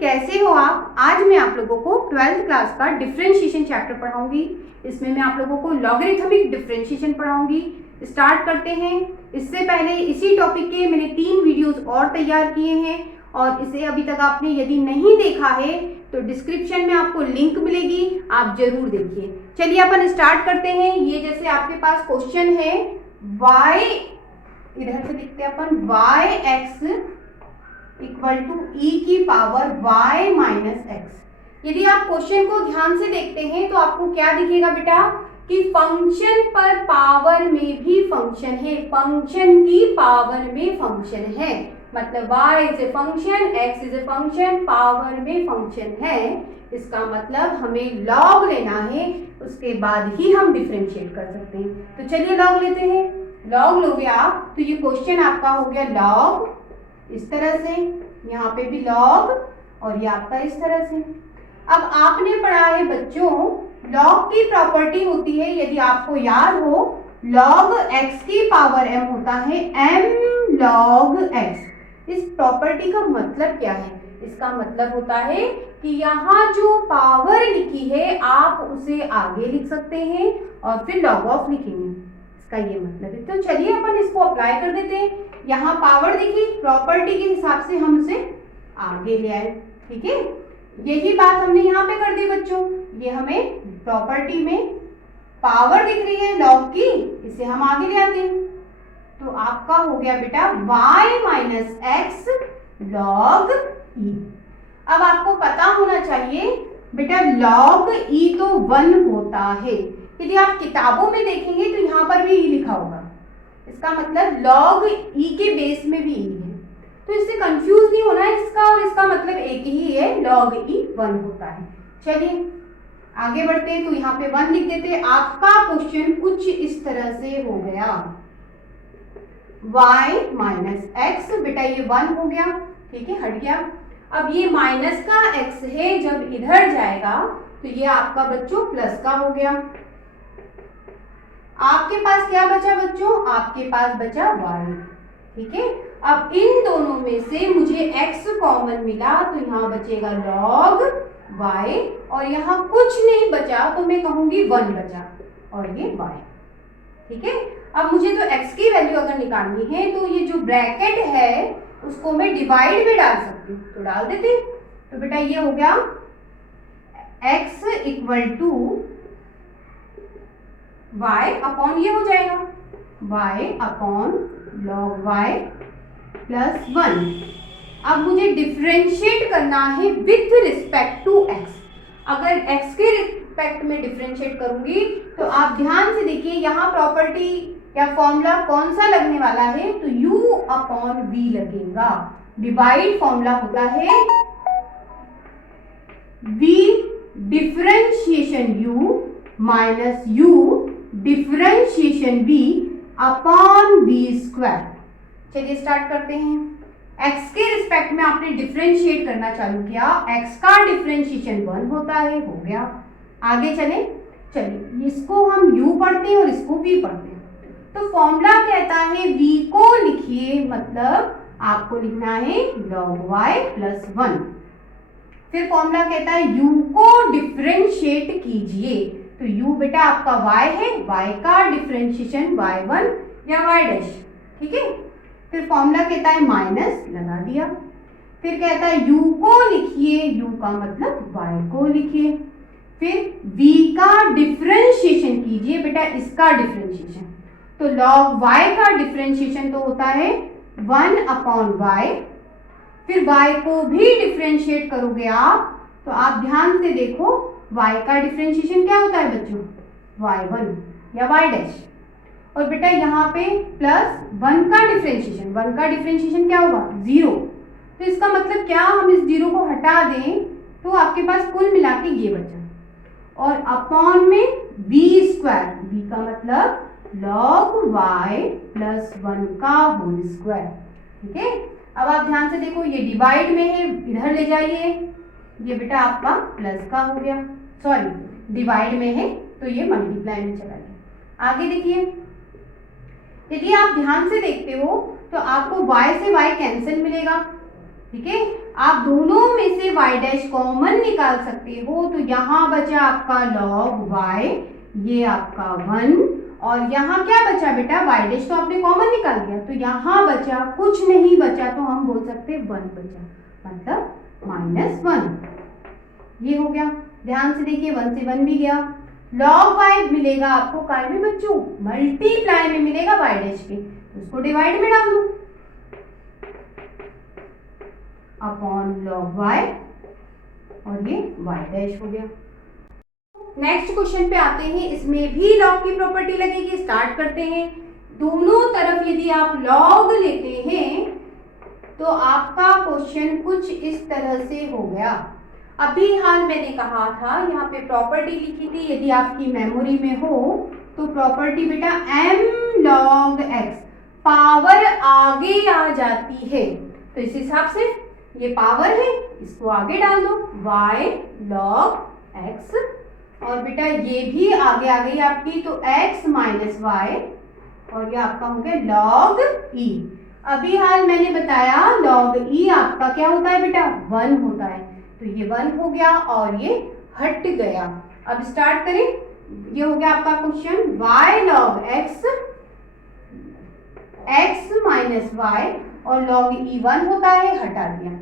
कैसे हो आप। आज मैं आप लोगों को 12th क्लास का डिफरेंशिएशन चैप्टर पढ़ाऊंगी। इसमें मैं आप लोगों को लॉगरिथमिक डिफरेंशिएशन पढ़ाऊंगी। स्टार्ट करते हैं। इससे पहले इसी टॉपिक के मैंने 3 वीडियोस और तैयार किए हैं और इसे अभी तक आपने यदि नहीं देखा है तो डिस्क्रिप्शन में आपको लिंक मिलेगी, आप जरूर देखिए। चलिए अपन स्टार्ट करते हैं। ये जैसे आपके पास क्वेश्चन है y, इधर से लिखते हैं अपन yx इक्वल टू e की पावर y माइनस x। यदि आप क्वेश्चन को ध्यान से देखते हैं तो आपको क्या दिखेगा बेटा कि फंक्शन पर पावर में भी फंक्शन है, फंक्शन की पावर में फंक्शन है, मतलब y is a function, x is a function, power में फंक्शन है। इसका मतलब हमें लॉग लेना है, उसके बाद ही हम डिफरेंशिएट कर सकते हैं। तो चलिए लॉग लेते हैं। लॉग लोगे आप तो ये क्वेश्चन आपका हो गया लॉग इस तरह से, यहाँ पे भी लॉग और ये आपका इस तरह से। अब आपने पढ़ा है बच्चों लॉग की प्रॉपर्टी होती है, यदि आपको याद हो लॉग x की पावर m होता है m log x। इस प्रॉपर्टी का मतलब क्या है? इसका मतलब होता है कि यहाँ जो पावर लिखी है आप उसे आगे लिख सकते हैं और फिर लॉग ऑफ लिखेंगे, इसका ये मतलब है। तो चलिए अपन इसको अप्लाई कर देते हैं। यहाँ पावर दिखी, प्रॉपर्टी के हिसाब से हम उसे आगे ले आए, ठीक है। यही बात हमने यहाँ पे कर दी बच्चों। ये हमें प्रॉपर्टी में पावर दिख रही है लॉग की, इसे हम आगे ले आते हैं। तो आपका हो गया बेटा y minus x log e। अब आपको पता होना चाहिए बेटा लॉग e तो 1 होता है। यदि आप किताबों में देखेंगे तो यहाँ पर भी e लिखा होगा, इसका मतलब लॉग e के बेस में भी e है। तो इससे कंफ्यूज नहीं होना है, इसका और इसका मतलब एक ही है, लॉग e 1 होता है। चलिए आगे बढ़ते हैं। तो यहाँ पे 1 लिख देते हैं। आपका क्वेश्चन कुछ इस तरह से हो गया y माइनस एक्स, बेटा ये 1 हो गया, ठीक है, हट गया। अब ये माइनस का x है, जब इधर जाएगा तो ये आपका बच्चों प्लस का हो गया। आपके पास क्या बचा बच्चों? आपके पास बचा y, ठीक है। अब इन दोनों में से मुझे x कॉमन मिला तो यहाँ बचेगा log y और यहाँ कुछ नहीं बचा तो मैं कहूंगी 1 बचा और ये y, ठीक है। अब मुझे तो x की वैल्यू अगर निकालनी है तो ये जो ब्रैकेट है उसको मैं डिवाइड में डाल सकती हूँ, तो डाल देते। तो बेटा ये हो गया x equal to y upon ये हो जाएगा y upon log y plus 1। अब मुझे डिफरेंशिएट करना है विथ रिस्पेक्ट टू x। अगर x के रिस्पेक्ट में डिफरेंशिएट करूंगी तो आप ध्यान से देखिए यहाँ प्रॉपर्टी या फॉर्मूला कौन सा लगने वाला है, तो u अपॉन v लगेगा। डिवाइड फॉर्मूला होता है v differentiation u minus u differentiation v upon v square. चलिए स्टार्ट करते हैं। x के रिस्पेक्ट में आपने डिफरेंशिएट करना चालू किया, x का डिफरेंशिएशन 1 होता है, हो गया। आगे चले, चलिए इसको हम u पढ़ते हैं और इसको v पढ़ते हैं। तो फॉर्मूला कहता है v को लिखिए, मतलब आपको लिखना है log y प्लस 1। फिर फॉर्मूला कहता है u को डिफरेंशिएट कीजिए, तो u बेटा आपका y है, y का डिफरेंशिएशन y1 या y डैश, ठीक है। फिर फॉर्मूला कहता है माइनस, लगा दिया। फिर कहता है u को लिखिए, u का मतलब y को लिखिए। फिर v का डिफरेंशिएशन कीजिए, बेटा इसका डिफरेंशिएशन, तो log y का डिफरेंशिएशन तो होता है 1 अपॉन y। फिर y को भी डिफरेंशिएट करोगे आप तो आप ध्यान से देखो y का डिफरेंशिएशन क्या होता है बच्चों? y1 या y डैश। और बेटा यहाँ पे प्लस 1 का डिफरेंशिएशन, 1 का डिफरेंशिएशन क्या होगा? 0। तो इसका मतलब क्या, हम इस 0 को हटा दें तो आपके पास कुल मिला के ये बचा। और अपॉन में v स्क्वायर, v का मतलब log y प्लस 1 का होल स्क्वायर, ठीक है। अब आप ध्यान से देखो ये डिवाइड में है, इधर ले जाइए, ये बेटा आपका प्लस का हो गया, सॉरी डिवाइड में है तो ये मल्टीप्लाई में चला गया। आगे देखिए, यदि आप ध्यान से देखते हो तो आपको y से y कैंसिल मिलेगा, ठीक है। आप दोनों में से से y डैश कॉमन निकाल सकते हो, तो यहाँ बचा आपका log y, ये आपका 1, और यहाँ क्या बचा बेटा, y डैश तो आपने कॉमन निकाल दिया, तो यहाँ बचा कुछ नहीं बचा, तो हम बोल सकते 1 बचा, मतलब -1। ये हो गया, ध्यान से देखिए 1 से 1 भी गया। log y मिलेगा आपको काय में बच्चों, मल्टीप्लाई में मिलेगा y डैश के, तो उसको डिवाइड में डाल दो अपॉन log y, और ये y डैश हो गया। नेक्स्ट क्वेश्चन पे आते हैं, इसमें भी लॉग की प्रॉपर्टी लगेगी। स्टार्ट करते हैं। दोनों तरफ यदि आप लॉग लेते हैं तो आपका क्वेश्चन कुछ इस तरह से हो गया। अभी हाल मैंने कहा था, यहाँ पे प्रॉपर्टी लिखी थी, यदि आपकी मेमोरी में हो तो प्रॉपर्टी बेटा m log x, पावर आगे आ जाती है, तो इस हिसाब से ये पावर है, इसको आगे डाल दो y log x, और बेटा ये भी आगे आ गई आपकी, तो x माइनस वाई, और ये आपका हो गया log e। अभी हाल मैंने बताया log e आपका क्या होता है बेटा, 1 होता है, तो ये 1 हो गया और ये हट गया। अब स्टार्ट करें, ये हो गया आपका question y log x, x minus y, और log e 1 होता है, हटा दिया।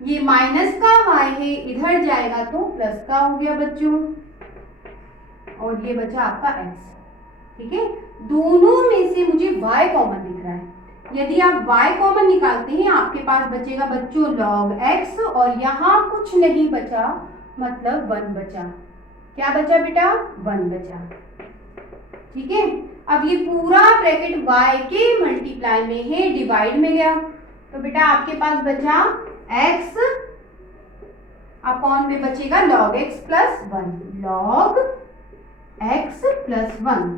ये माइनस का y है, इधर जाएगा तो प्लस का हो गया बच्चों, और ये बचा आपका x। ठीक है, दोनों में से मुझे y कॉमन दिख रहा है, यदि आप y कॉमन निकालते हैं आपके पास बचेगा बच्चों log x, और यहाँ कुछ नहीं बचा, मतलब 1 बचा। क्या बचा बेटा, 1 बचा। ठीक है, अब ये पूरा ब्रैकेट y के मल्टीप्लाई में है, डिवाइड में गया, तो बेटा आपके पास बचा x अपॉन में बचेगा log x plus 1, log x plus 1।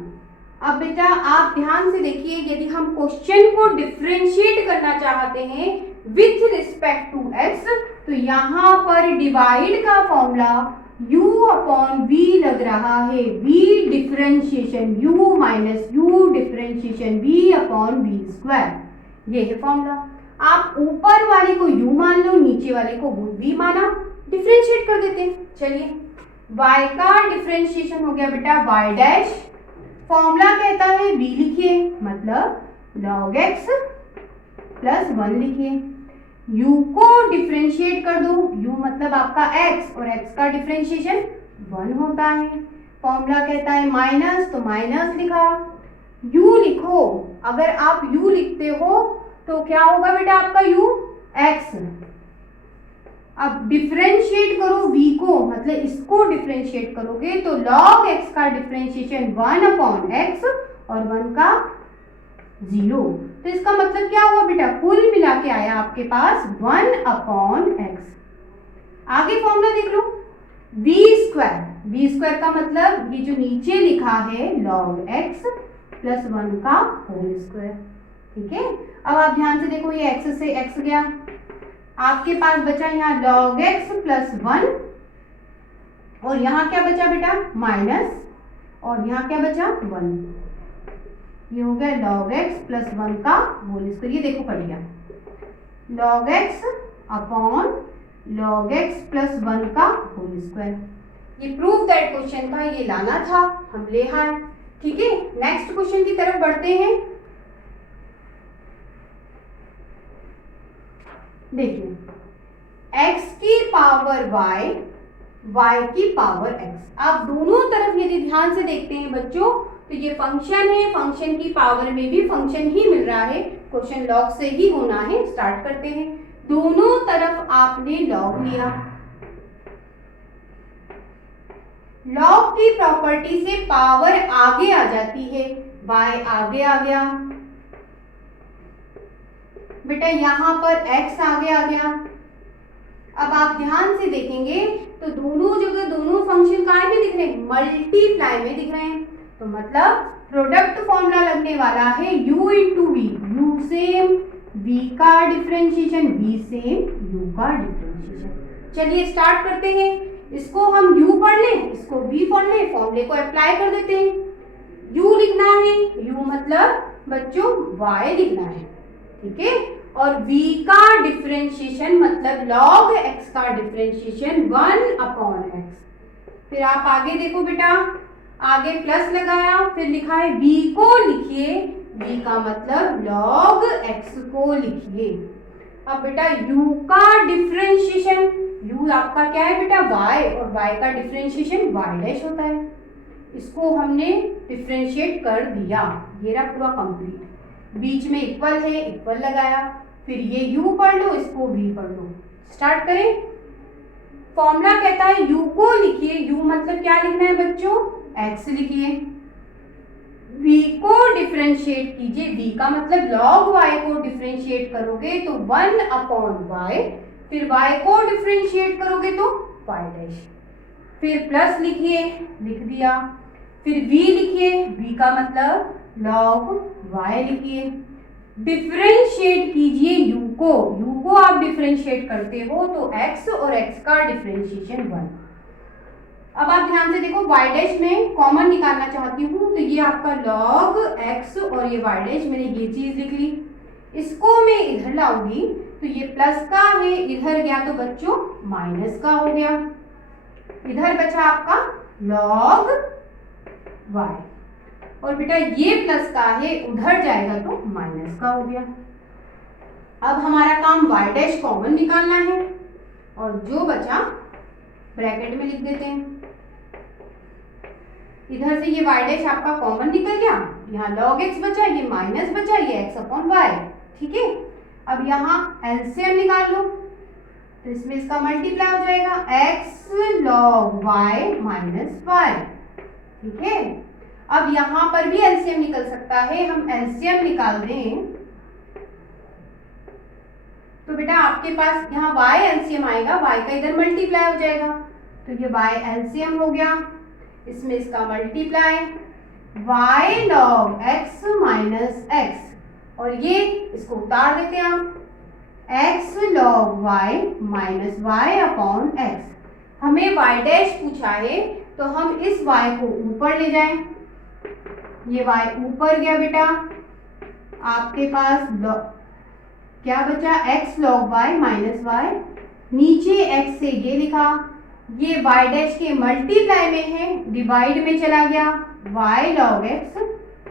अब बेटा आप ध्यान से देखिए, यदि हम क्वेश्चन को डिफरेंशिएट करना चाहते हैं विथ रिस्पेक्ट टू x, तो यहाँ पर डिवाइड का फॉर्मूला u अपॉन v लग रहा है, v differentiation u minus u differentiation v upon v square, ये है फॉर्मूला। आप ऊपर वाले को u मान लो, नीचे वाले को v माना, डिफरेंशिएट कर देते हैं। चलिए, y का डिफरेंशिएशन हो गया बेटा y डैश, फॉर्मूला कहता है v लिखिए, मतलब log x प्लस 1 लिखिए, u को डिफरेंशिएट कर दो, u मतलब आपका x, और x का डिफरेंशिएशन 1 होता है, फॉर्मूला कहता है माइनस, तो माइनस लिखा, u लिखो, अगर आप u लिखते हो तो क्या होगा बेटा आपका u, x। अब डिफरेंशिएट करो v को, मतलब इसको डिफरेंशिएट करोगे तो log x का डिफरेंशिएशन 1 अपॉन x, और 1 का 0, तो इसका मतलब क्या हुआ बेटा, कुल मिला के आया आपके पास 1 अपॉन x। आगे फॉर्मूला देख लो, v स्क्वायर का मतलब ये जो नीचे लिखा है log x प्लस 1 का होल स्क्वायर। ठीक है, अब आप ध्यान से देखो, ये x से x गया, आपके पास बचा यहाँ log x प्लस 1, और यहाँ क्या बचा बेटा, माइनस, और यहाँ क्या बचा 1, ये हो गया log x प्लस 1 का होल स्क्वायर। ये देखो कट गया, log x upon log x plus 1 का होल स्क्वायर। ये प्रूफ दैट क्वेश्चन था, ये लाना था, हम ले आए। ठीक है, नेक्स्ट क्वेश्चन की तरफ बढ़ते हैं। देखिए, x की पावर y, y की पावर x, आप दोनों तरफ यदि ध्यान से देखते हैं बच्चों, तो ये फंक्शन है, फंक्शन की पावर में भी फंक्शन ही मिल रहा है, क्वेश्चन लॉग से ही होना है। स्टार्ट करते हैं, दोनों तरफ आपने लॉग लिया, लॉग की प्रॉपर्टी से पावर आगे आ जाती है, y आगे आ गया बेटा, यहाँ पर x आगे आ गया। अब आप ध्यान से देखेंगे तो दोनों जगह दोनों फंक्शन काय में दिख रहे हैं, मल्टीप्लाई में दिख रहे हैं, तो मतलब प्रोडक्ट फॉर्मूला लगने वाला है u into v, u same v का डिफरेंशिएशन, v सेम u का डिफरेंशिएशन। चलिए स्टार्ट करते हैं, इसको हम u पढ़ लें, इसको v पढ़ लें, फॉर्मूले को अप्लाई कर देते हैं। u लिखना है, u मतलब बच्चों y लिखना है, ठीक है, और v का डिफरेंशिएशन मतलब log x का डिफरेंशिएशन 1/x। फिर आप आगे देखो बेटा, आगे प्लस लगाया, फिर लिखा है v को लिखिए, v का मतलब log x को लिखिए। अब बेटा u का डिफरेंशिएशन, u आपका क्या है बेटा y, और y का डिफरेंशिएशन y डैश होता है। इसको हमने डिफरेंशिएट कर दिया, ये रहा पूरा कंप्लीट। बीच में इक्वल है, इक्वल लगाया, फिर ये u पढ़ लो, इसको v पढ़ लो। स्टार्ट करें। फॉर्मूला कहता है u को लिखिए, u मतलब क्या लिखना है बच्चों, x लिखिए। v को डिफरेंशिएट कीजिए, v का मतलब log y को डिफरेंशिएट करोगे तो 1/y, फिर y को डिफरेंशिएट करोगे तो y डैश, फिर प्लस लिखिए, लिख दिया, फिर v लिखिए, v का मतलब log y लिखिए। डिफरेंशिएट कीजिए u को आप डिफरेंशिएट करते हो तो x और x का डिफरेंशिएशन 1। अब आप ध्यान से देखो, y डैश में कॉमन निकालना चाहती हूँ तो ये आपका log x और ये y डैश, मैंने ये चीज लिख ली। इसको मैं इधर लाऊंगी तो ये प्लस का है, इधर गया तो बच्चों माइनस का हो गया, इधर बचा आपका log y, और बेटा ये प्लस का है, उधर जाएगा तो माइनस का हो गया। अब हमारा काम y डैश कॉमन निकालना है, और जो बचा ब्रैकेट में लिख देते हैं। इधर से ये y डैश आपका कॉमन निकल गया, यहाँ log x बचा, ये माइनस बचा, ये x/y, ठीक है। अब यहाँ एलसीएम निकाल लो तो इसमें इसका मल्टीप्लाई हो जाएगा, x log y minus y, ठीक है। अब यहाँ पर भी एलसीएम निकल सकता है, हम एलसीएम निकाल दें तो बेटा आपके पास यहाँ y एलसीएम आएगा, y का इधर मल्टीप्लाई हो जाएगा, तो ये y एलसीएम हो गया, इसमें इसका multiply y log x minus x, और ये इसको उतार देते हैं आप, x log y minus y/x। हमें y डैश पूछा है तो हम इस y को ऊपर ले जाएं, ये y ऊपर गया बेटा, आपके पास क्या बचा, x log y minus y, नीचे x से ये लिखा, ये y डैश के मल्टीप्लाई में है, डिवाइड में चला गया, y log x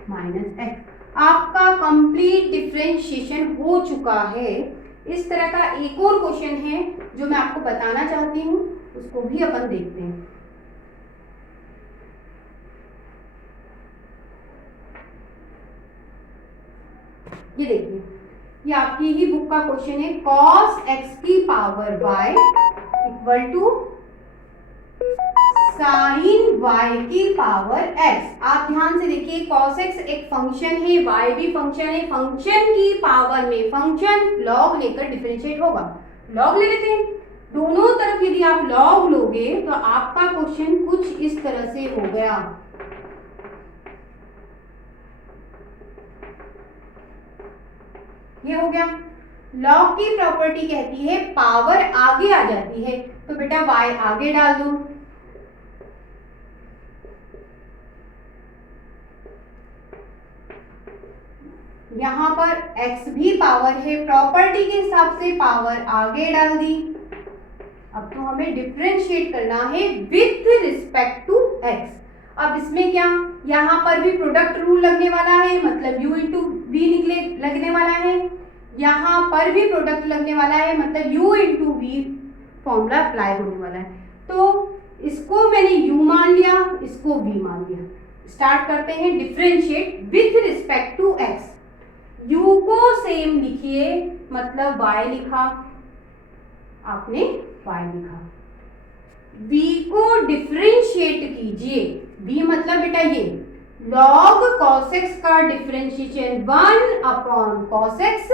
minus x। आपका कंप्लीट डिफरेंशिएशन हो चुका है। इस तरह का एक और क्वेश्चन है जो मैं आपको बताना चाहती हूँ, उसको भी अपन देखते हैं। ये देखिए, ये आपकी ही बुक का क्वेश्चन है, cos x की power y equal to sin y की पावर x। आप ध्यान से देखिए, cos x एक फंक्शन है, y भी फंक्शन है, फंक्शन की पावर में फंक्शन log लेकर डिफरेंशिएट होगा। log ले लेते हैं, दोनों तरफ यदि आप log लोगे तो आपका क्वेश्चन कुछ इस तरह से हो गया। ये हो गया। log की प्रॉपर्टी कहती है पावर आगे आ जाती है, तो बेटा y आगे डाल दो, यहाँ पर x भी पावर है, प्रॉपर्टी के हिसाब से पावर आगे डाल दी। अब तो हमें डिफरेंशिएट करना है विथ रिस्पेक्ट टू x। अब इसमें क्या, यहाँ पर भी प्रोडक्ट रूल लगने वाला है, मतलब u इंटू वी लगने वाला है, यहाँ पर भी प्रोडक्ट लगने वाला है, मतलब u into v formula apply होने वाला है। तो इसको मैंने u मान लिया, इसको v मान लिया। स्टार्ट करते हैं differentiate with respect to x। u को सेम लिखिए, मतलब y लिखा, आपने y लिखा। v को डिफरेंशिएट कीजिए, v मतलब बेटा ये log cos x का डिफरेंशिएशन 1/cos x,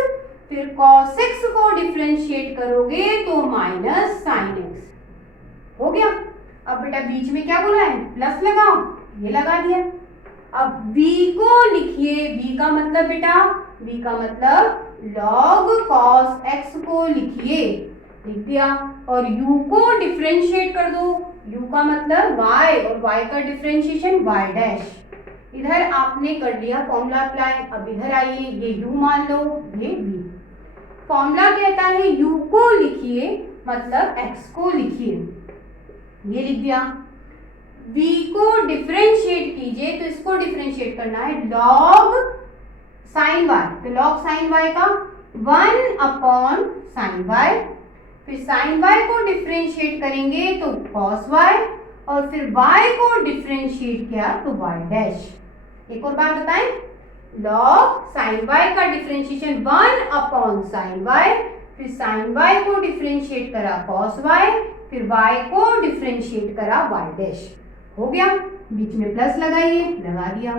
फिर cos x को डिफरेंशिएट करोगे तो माइनस sin x हो गया। अब बेटा बीच में क्या बोला है, प्लस लगाओ, ये लगा दिया। अब v को लिखिए, v का मतलब बेटा, v का मतलब log cos x को लिखिए, लिख दिया, और u को डिफरेंशिएट कर दो, u का मतलब y, और y का डिफरेंशिएशन y डैश। इधर आपने कर लिया फॉर्मूला अप्लाई। अब इधर आइए, ये u मान लो, ये v, फॉर्मूला कहता है u को लिखिए, मतलब x को लिखिए, ये लिख दिया। v को डिफरेंशिएट कीजिए, तो इसको डिफरेंशिएट करना है log sin y, तो log sin y का 1 अपॉन sin y, फिर sin y को डिफरेंशिएट करेंगे तो cos y, और फिर y को डिफरेंशिएट किया तो y डैश। एक और बात बताएं, log sin y का डिफरेंशिएशन 1 अपॉन sin y, फिर sin y को डिफरेंशिएट करा cos y, फिर y को डिफरेंशिएट करा y डैश। हो गया, बीच में प्लस लगाइए, लगा दिया।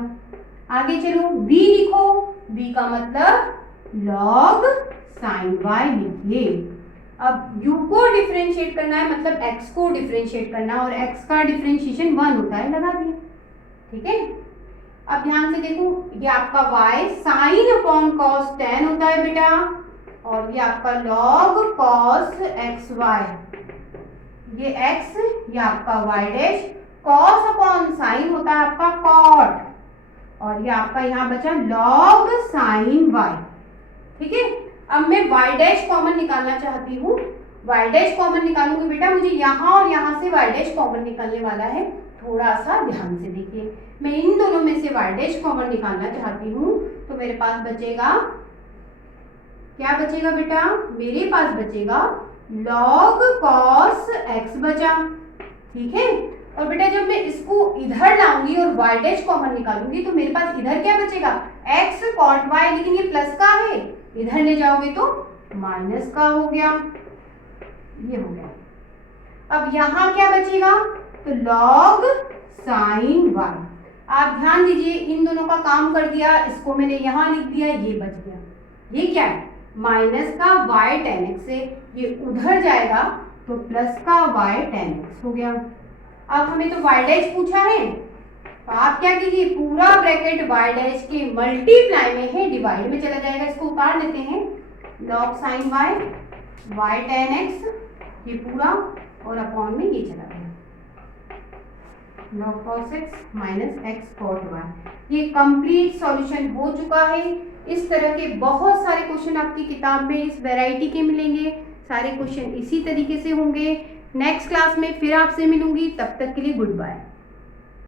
आगे चलो, v लिखो, v का मतलब log sin y लिखिए। अब u को डिफरेंशिएट करना है, मतलब x को डिफरेंशिएट करना, और x का डिफरेंशिएशन 1 होता है, लगा दिया। ठीक है, अब ध्यान से देखो, ये आपका y sin upon cos tan होता है बेटा, और ये आपका log cos x y, ये x, ये आपका y dash, cos upon sin होता है आपका cot, और ये आपका यहाँ बचा log sin y। ठीक है, अब मैं y डैश कॉमन निकालना चाहती हूँ, y डैश कॉमन निकालूंगी बेटा, मुझे यहाँ और यहाँ से y डैश कॉमन निकालने वाला है, थोड़ा सा ध्यान से देखिए। मैं इन दोनों में से y डैश कॉमन निकालना चाहती हूँ, तो मेरे पास बचेगा, क्या बचेगा बेटा, मेरे पास बचेगा log cos x बचा। ठीक है, और बेटा जब मैं इसको इधर लाऊंगी और y डैश कॉमन निकालूंगी, तो मेरे पास इधर क्या बचेगा, x cot y, लेकिन ये प्लस का है, इधर ले जाओगे तो माइनस का हो गया, ये हो गया। अब यहाँ क्या बचेगा, तो log sin y। आप ध्यान दीजिए, इन दोनों का काम कर दिया, इसको मैंने यहाँ लिख दिया, ये बच गया। ये क्या है, माइनस का y tan x है, ये उधर जाएगा तो प्लस का y tan x हो गया। अब हमें तो y डैश पूछा है, तो आप क्या कीजिए, पूरा ब्रैकेट y डैश के मल्टीप्लाई में है, डिवाइड में चला जाएगा, इसको उतार लेते हैं, log sin y tan x, ये पूरा, और अपॉन में ये चला गया, log cos x minus x cot y। ये कंप्लीट सॉल्यूशन हो चुका है। इस तरह के बहुत सारे क्वेश्चन आपकी किताब में इस वैरायटी के मिलेंगे, सारे क्वेश्चन इसी तरीके से होंगे। नेक्स्ट क्लास में फिर आपसे मिलूंगी, तब तक के लिए गुड बाय।